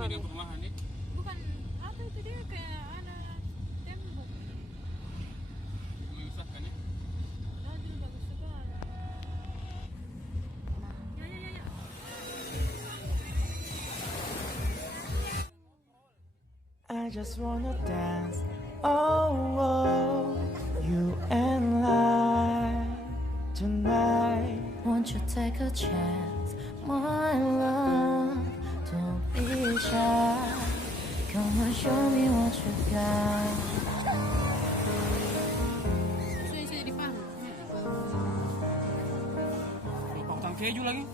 video perumahan nih. Bukan apa itu, dia kayak ada tembok. Menyusahkan ya. Aduh, bagus sekali. Ya. I just wanna dance, oh, you and I tonight. Won't you take a chance, my love? Don't be shy. Come and show me what you got. Sudah di panas. Lupa utang keju lagi.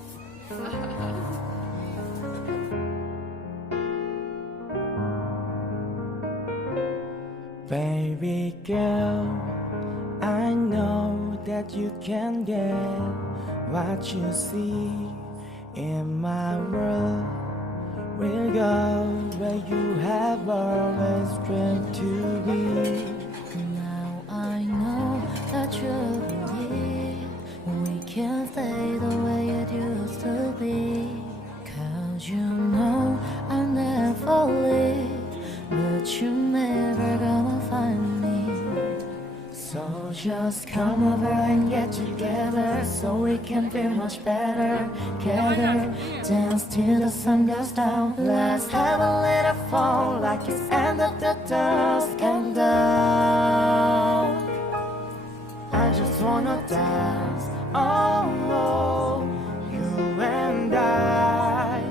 Baby girl, I know that you can get what you see in my world. We'll go where you have always dreamed to be. Now I know that you believe we can stay the way it used to be. 'Cause you know I never leave, but you never gonna find me. So Just come over and get together so we can feel much better. Together, dance till the sun goes down. Let's have a little fun like it's end of the dusk and down. I just wanna dance, oh no, you and I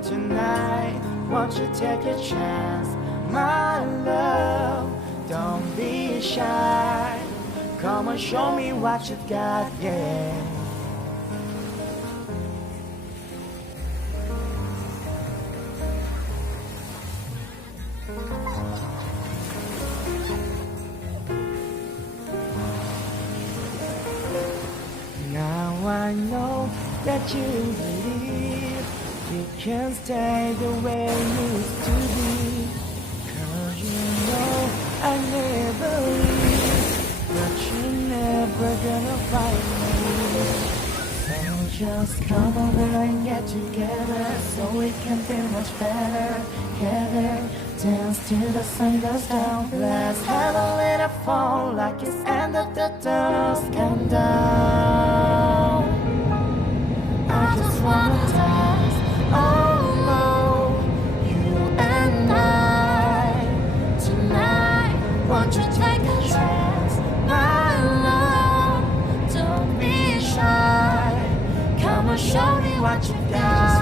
tonight. Won't you take a chance, my love? Don't be shy. Come and show me what you've got, yeah. Now I know that you believe you can stay the way you used to be. 'Cause you know I never leave, but you're never gonna find me. So just come over and get together so we can feel much better. Together, dance till the sun goes down. Let's have a little fun like it's end of the dusk and down. I just wanna dance, oh no, you and I tonight. Won't you take a chance, my love? Don't be shy. Come and show me what you got.